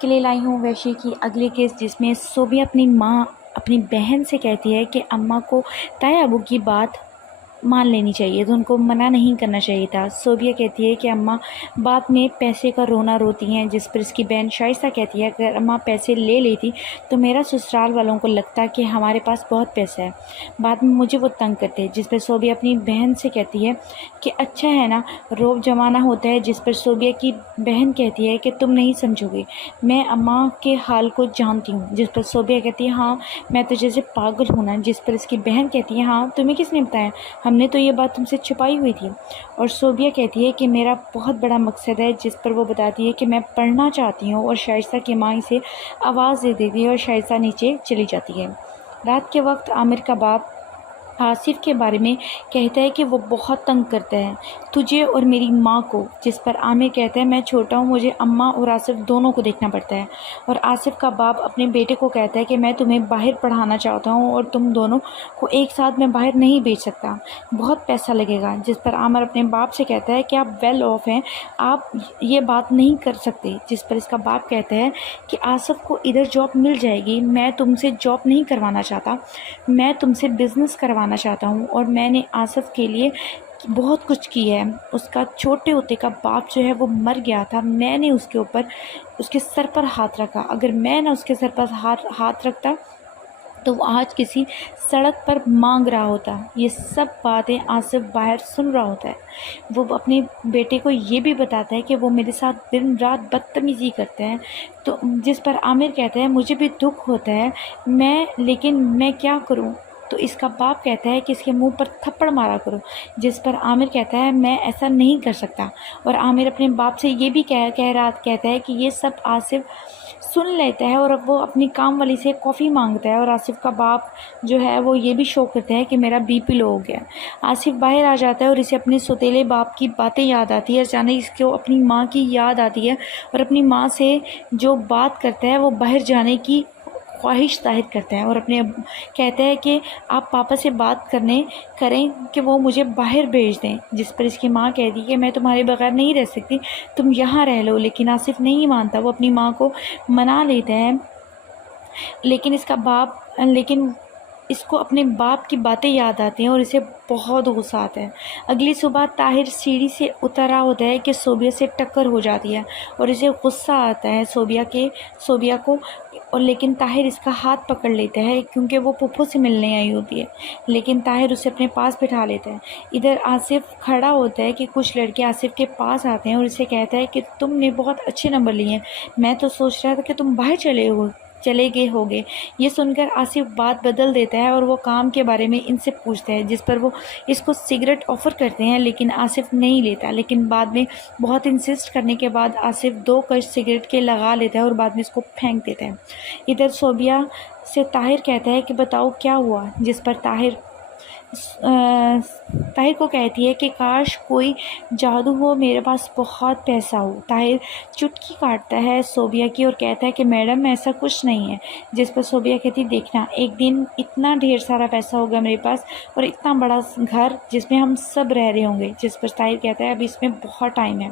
آپ کے لیے لائی ہوں ویشی کی اگلی کیس، جس میں صوبیہ اپنی بہن سے کہتی ہے کہ اماں کو تایا ابو کی بات مان لینی چاہیے، تو ان کو منع نہیں کرنا چاہیے تھا۔ صوبیہ کہتی ہے کہ اماں بعد میں پیسے کا رونا روتی ہیں، جس پر اس کی بہن شائستہ کہتی ہے اگر اماں پیسے لے لیتی تو میرا سسرال والوں کو لگتا کہ ہمارے پاس بہت پیسہ ہے، بعد میں مجھے وہ تنگ کرتے، جس پر صوبیہ اپنی بہن سے کہتی ہے کہ اچھا ہے نا، روب جمانا ہوتا ہے، جس پر صوبیہ کی بہن کہتی ہے کہ تم نہیں سمجھو گے، میں اماں کے حال کو جانتی ہوں، جس پر صوبیہ کہتی ہے ہاں میں تو جیسے پاگل ہونا، جس پر اس کی بہن کہتی ہے ہاں تمہیں کس نے بتایا، ہم نے تو یہ بات تم سے چھپائی ہوئی تھی، اور صوبیہ کہتی ہے کہ میرا بہت بڑا مقصد ہے، جس پر وہ بتاتی ہے کہ میں پڑھنا چاہتی ہوں، اور شائستہ کی ماں اسے آواز دے دیتی ہے اور شائستہ نیچے چلی جاتی ہے۔ رات کے وقت عامر کا باپ آصف کے بارے میں کہتا ہے کہ وہ بہت تنگ کرتا ہے تجھے اور میری ماں کو، جس پر عامر کہتا ہے میں چھوٹا ہوں، مجھے اماں اور آصف دونوں کو دیکھنا پڑتا ہے، اور آصف کا باپ اپنے بیٹے کو کہتا ہے کہ میں تمہیں باہر پڑھانا چاہتا ہوں اور تم دونوں کو ایک ساتھ میں باہر نہیں بھیج سکتا، بہت پیسہ لگے گا، جس پر عامر اپنے باپ سے کہتا ہے کہ آپ ویل آف ہیں، آپ یہ بات نہیں کر سکتے، جس پر اس کا باپ کہتا ہے کہ آصف کو ادھر جاب مل جائے گی، میں تم سے جاب نہیں کروانا چاہتا، میں تم سے بزنس کروانا چاہتا ہوں، اور میں نے آصف کے لیے بہت کچھ کی ہے، اس کا چھوٹے ہوتے کا باپ جو ہے وہ مر گیا تھا، میں نے اس کے اوپر اس کے سر پر ہاتھ رکھا، اگر میں نہ اس کے سر پر ہاتھ رکھتا تو وہ آج کسی سڑک پر مانگ رہا ہوتا۔ یہ سب باتیں آصف باہر سن رہا ہوتا ہے، وہ اپنے بیٹے کو یہ بھی بتاتا ہے کہ وہ میرے ساتھ دن رات بدتمیزی کرتے ہیں، تو جس پر عامر کہتا ہے مجھے بھی دکھ ہوتا ہے لیکن میں کیا کروں، تو اس کا باپ کہتا ہے کہ اس کے منہ پر تھپڑ مارا کرو، جس پر عامر کہتا ہے میں ایسا نہیں کر سکتا، اور عامر اپنے باپ سے یہ بھی کہتا ہے کہ یہ سب آصف سن لیتا ہے، اور اب وہ اپنی کام والی سے کافی مانگتا ہے، اور آصف کا باپ جو ہے وہ یہ بھی شو کرتا ہے کہ میرا بی پی لو ہو گیا۔ آصف باہر آ جاتا ہے اور اسے اپنے سوتیلے باپ کی باتیں یاد آتی ہے، اچانک اس کو اپنی ماں کی یاد آتی ہے، اور اپنی ماں سے جو بات کرتا ہے وہ باہر جانے کی خواہش ظاہر کرتا ہے، اور کہتا ہے کہ آپ پاپا سے بات کریں کہ وہ مجھے باہر بھیج دیں، جس پر اس کی ماں کہتی ہے کہ میں تمہارے بغیر نہیں رہ سکتی، تم یہاں رہ لو، لیکن آصف نہیں مانتا، وہ اپنی ماں کو منا لیتا ہے، لیکن اس کو اپنے باپ کی باتیں یاد آتی ہیں اور اسے بہت غصہ آتا ہے۔ اگلی صبح طاہر سیڑھی سے اتر رہا ہوتا ہے کہ صوبیہ سے ٹکر ہو جاتی ہے، اور اسے غصہ آتا ہے صوبیہ کو، اور لیکن طاہر اس کا ہاتھ پکڑ لیتا ہے کیونکہ وہ پھپھو سے ملنے آئی ہوتی ہے، لیکن طاہر اسے اپنے پاس بٹھا لیتا ہے۔ ادھر آصف کھڑا ہوتا ہے کہ کچھ لڑکے آصف کے پاس آتے ہیں اور اسے کہتا ہے کہ تم نے بہت اچھے نمبر لیے ہیں، میں تو سوچ رہا تھا کہ تم باہر چلے گئے ہوگے۔ یہ سن کر آصف بات بدل دیتا ہے اور وہ کام کے بارے میں ان سے پوچھتا ہے، جس پر وہ اس کو سگریٹ آفر کرتے ہیں، لیکن آصف نہیں لیتا، لیکن بعد میں بہت انسسٹ کرنے کے بعد آصف 2 کش سگریٹ کے لگا لیتا ہے اور بعد میں اس کو پھینک دیتا ہے۔ ادھر صوبیہ سے طاہر کہتا ہے کہ بتاؤ کیا ہوا، جس پر طاہر کو کہتی ہے کہ کاش کوئی جادو ہو، میرے پاس بہت پیسہ ہو۔ طاہر چٹکی کاٹتا ہے صوبیہ کی اور کہتا ہے کہ میڈم ایسا کچھ نہیں ہے، جس پر صوبیہ کہتی دیکھنا ایک دن اتنا ڈھیر سارا پیسہ ہوگا میرے پاس اور اتنا بڑا گھر جس میں ہم سب رہ رہے ہوں گے، جس پر طاہر کہتا ہے اب اس میں بہت ٹائم ہے،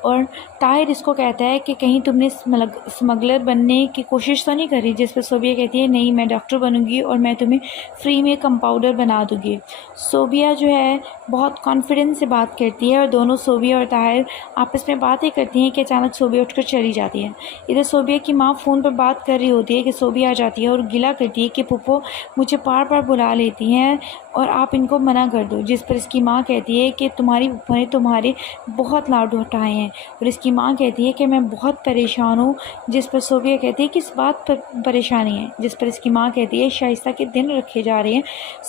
اور طاہر اس کو کہتا ہے کہ کہیں تم نے اسمگلر بننے کی کوشش تو نہیں کری، جس پر صوبیہ کہتی ہے نہیں، میں ڈاکٹر بنوں گی اور میں تمہیں فری میں کمپاؤڈر بنا دوں گی۔ صوبیہ جو ہے بہت کانفیڈنس سے بات کرتی ہے، اور دونوں صوبیہ اور طاہر آپس میں باتیں کرتی ہیں کہ اچانک صوبیہ اٹھ کر چلی جاتی ہے۔ ادھر صوبیہ کی ماں فون پر بات کر رہی ہوتی ہے کہ صوبیہ آ جاتی ہے اور گلہ کرتی ہے کہ پھپھو مجھے بار بار بلا لیتی ہیں اور آپ ان کو منع کر دو، جس پر اس کی ماں کہتی ہے کہ تمہاری پھپھو نے تمہارے بہت لاڈ اٹھائے ہیں، اور اس کی ماں کہتی ہے کہ میں بہت پریشان ہوں، جس پر صوبیہ کہتی ہے کس بات پر پریشانی ہے، جس پر اس کی ماں کہتی ہے شائستہ کے دن رکھے جا رہے ہیں۔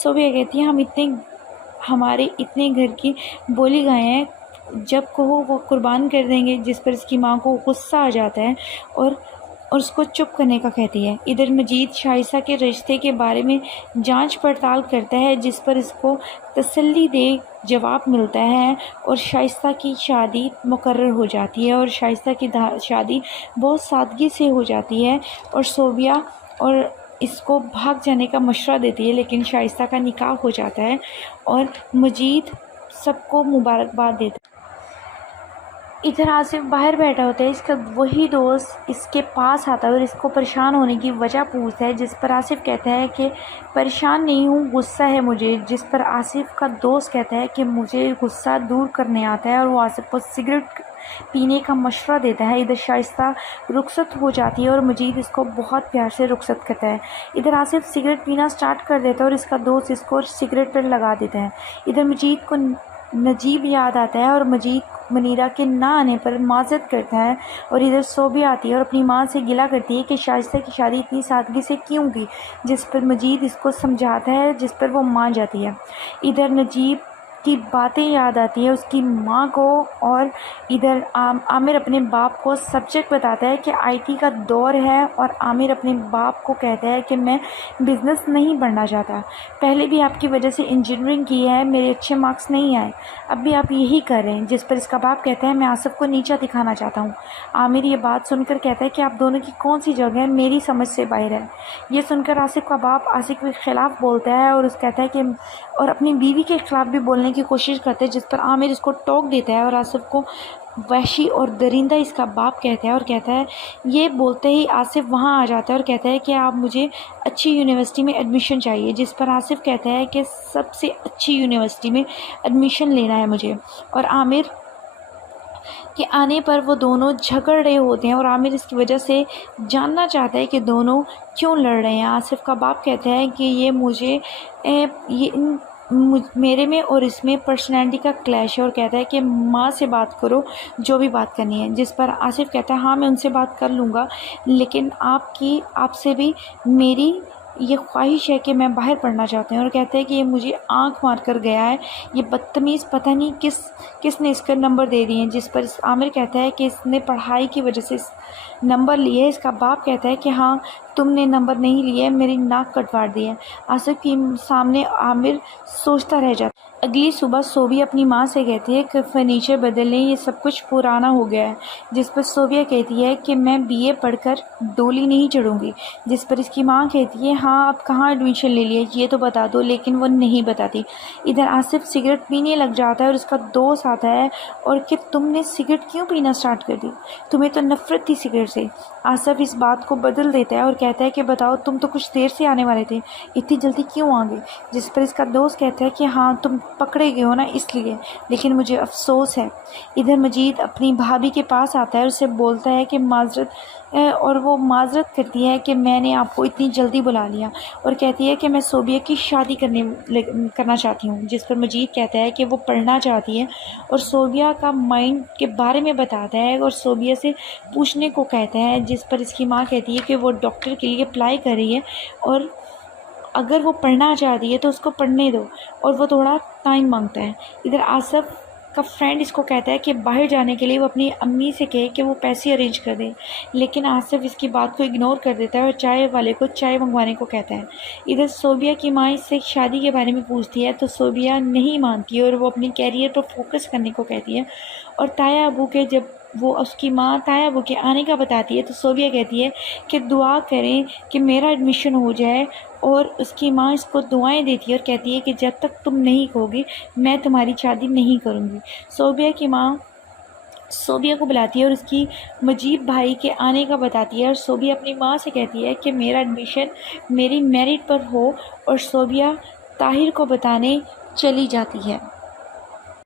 صوبیہ کہتی ہے ہمارے اتنے گھر کی بولی گئے ہیں، جب کہو وہ قربان کر دیں گے، جس پر اس کی ماں کو غصہ آ جاتا ہے اور اس کو چپ کرنے کا کہتی ہے۔ ادھر مجید شائستہ کے رشتے کے بارے میں جانچ پڑتال کرتا ہے، جس پر اس کو تسلی دے جواب ملتا ہے اور شائستہ کی شادی مقرر ہو جاتی ہے، اور شائستہ کی شادی بہت سادگی سے ہو جاتی ہے، اور صوبیہ اور اس کو بھاگ جانے کا مشورہ دیتی ہے، لیکن شائستہ کا نکاح ہو جاتا ہے اور مجید سب کو مبارکباد دیتا ہے۔ ادھر آصف باہر بیٹھا ہوتا ہے، اس کا وہی دوست اس کے پاس آتا ہے اور اس کو پریشان ہونے کی وجہ پوچھتا ہے، جس پر آصف کہتا ہے کہ پریشان نہیں ہوں، غصہ ہے مجھے، جس پر آصف کا دوست کہتا ہے کہ مجھے غصہ دور کرنے آتا ہے، اور وہ آصف کو سگریٹ پینے کا مشورہ دیتا ہے۔ ادھر شائستہ رخصت ہو جاتی ہے اور مجید اس کو بہت پیار سے رخصت کرتا ہے۔ ادھر آصف سگریٹ پینا سٹارٹ کر دیتا ہے اور اس کا دوست اس کو سگریٹ پر لگا دیتا ہے۔ ادھر مجید کو نجیب یاد آتا ہے اور مجید منیرہ کے نہ آنے پر معذرت کرتا ہے، اور ادھر صوبیہ آتی ہے اور اپنی ماں سے گلہ کرتی ہے کہ شائستہ کی شادی اتنی سادگی سے کیوں کی، جس پر مجید اس کو سمجھاتا ہے، جس پر وہ مان جاتی ہے۔ ادھر نجیب کی باتیں یاد آتی ہیں اس کی ماں کو، اور ادھر عامر اپنے باپ کو سبجیکٹ بتاتا ہے کہ آئی ٹی کا دور ہے، اور عامر اپنے باپ کو کہتا ہے کہ میں بزنس نہیں پڑھنا چاہتا، پہلے بھی آپ کی وجہ سے انجینئرنگ کی ہے، میرے اچھے مارکس نہیں آئے، اب بھی آپ یہی کر رہے ہیں، جس پر اس کا باپ کہتا ہے میں آصف کو نیچا دکھانا چاہتا ہوں۔ عامر یہ بات سن کر کہتا ہے کہ آپ دونوں کی کون سی جگہ ہے، میری سمجھ سے باہر ہے۔ یہ سن کر آصف کا باپ آصف کے خلاف بولتا ہے اور کہتا ہے کہ اور اپنی بیوی کے خلاف بھی بولنے کی کوشش کرتے ہیں، جس پر عامر اس کو ٹوک دیتا ہے اور آصف کو وحشی اور درندہ اس کا باپ کہتا ہے، اور کہتا ہے یہ بولتے ہی آصف وہاں آ جاتا ہے اور کہتا ہے کہ آپ مجھے اچھی یونیورسٹی میں ایڈمیشن چاہیے، جس پر آصف کہتا ہے کہ سب سے اچھی یونیورسٹی میں ایڈمیشن لینا ہے مجھے، اور عامر کے آنے پر وہ دونوں جھگڑ رہے ہوتے ہیں اور عامر اس کی وجہ سے جاننا چاہتا ہے کہ دونوں کیوں لڑ رہے ہیں۔ آصف کا باپ کہتا ہے کہ یہ مجھے میرے میں اور اس میں پرسنالٹی کا کلیش ہے، اور کہتا ہے کہ ماں سے بات کرو جو بھی بات کرنی ہے، جس پر آصف کہتا ہے ہاں میں ان سے بات کر لوں گا، لیکن آپ سے بھی میری یہ خواہش ہے کہ میں باہر پڑھنا چاہتی ہوں، اور کہتے ہیں کہ یہ مجھے آنکھ مار کر گیا ہے، یہ بدتمیز پتہ نہیں کس نے اس کا نمبر دے دیے ہیں، جس پر عامر کہتا ہے کہ اس نے پڑھائی کی وجہ سے نمبر لیے۔ اس کا باپ کہتا ہے کہ ہاں تم نے نمبر نہیں لیے، میری ناک کٹوا دی ہے۔ آصف کے سامنے عامر سوچتا رہ جاتا ہے۔ اگلی صبح صوبیہ اپنی ماں سے کہتی ہے کہ فرنیچر بدل لیں، یہ سب کچھ پرانا ہو گیا ہے، جس پر صوبیہ کہتی ہے کہ میں بی اے پڑھ کر ڈولی نہیں چڑھوں گی، جس پر اس کی ماں کہتی ہے ہاں اب کہاں ایڈمیشن لے لیا یہ تو بتا دو، لیکن وہ نہیں بتاتی۔ ادھر آصف سگریٹ پینے لگ جاتا ہے اور اس کا دوست آتا ہے اور کہ تم نے سگریٹ کیوں پینا سٹارٹ کر دی، تمہیں تو نفرت تھی سگریٹ سے۔ آصف اس بات کو بدل دیتا ہے اور کہتا ہے کہ بتاؤ تم تو کچھ دیر سے آنے والے تھے، اتنی جلدی کیوں آ گئے، جس پر اس کا دوست کہتا ہے کہ ہاں تم پکڑے گئے ہو نا اس لیے، لیکن مجھے افسوس ہے۔ ادھر مجید اپنی بھابھی کے پاس آتا ہے اور اسے بولتا ہے کہ اور وہ معذرت کرتی ہے کہ میں نے آپ کو اتنی جلدی بلا لیا، اور کہتی ہے کہ میں صوبیہ کی شادی کرنا چاہتی ہوں، جس پر مجید کہتا ہے کہ وہ پڑھنا چاہتی ہے اور صوبیہ کا مائنڈ کے بارے میں بتاتا ہے اور صوبیہ سے پوچھنے کو کہتا ہے، جس پر اس کی ماں کہتی ہے کہ وہ ڈاکٹر کے لیے اپلائی کر رہی ہے اور اگر وہ پڑھنا چاہتی ہے تو اس کو پڑھنے دو، اور وہ تھوڑا ٹائم مانگتا ہے۔ ادھر آصف کا فرینڈ اس کو کہتا ہے کہ باہر جانے کے لیے وہ اپنی امی سے کہے کہ وہ پیسے ارینج کر دے، لیکن آصف اس کی بات کو اگنور کر دیتا ہے اور چائے والے کو چائے منگوانے کو کہتا ہے۔ ادھر صوبیہ کی ماں اس سے شادی کے بارے میں پوچھتی ہے تو صوبیہ نہیں مانتی اور وہ اپنی کیریئر پر فوکس کرنے کو کہتی ہے، اور تایا ابو کے جب وہ اس کی ماں تایا ابو کے آنے کا بتاتی ہے تو صوبیہ کہتی ہے کہ دعا کریں کہ میرا ایڈمیشن ہو جائے، اور اس کی ماں اس کو دعائیں دیتی ہے اور کہتی ہے کہ جب تک تم نہیں کہوگی میں تمہاری شادی نہیں کروں گی۔ صوبیہ کی ماں صوبیہ کو بلاتی ہے اور اس کی مجیب بھائی کے آنے کا بتاتی ہے، اور صوبیہ اپنی ماں سے کہتی ہے کہ میرا ایڈمیشن میری میرٹ پر ہو، اور صوبیہ طاہر کو بتانے چلی جاتی ہے۔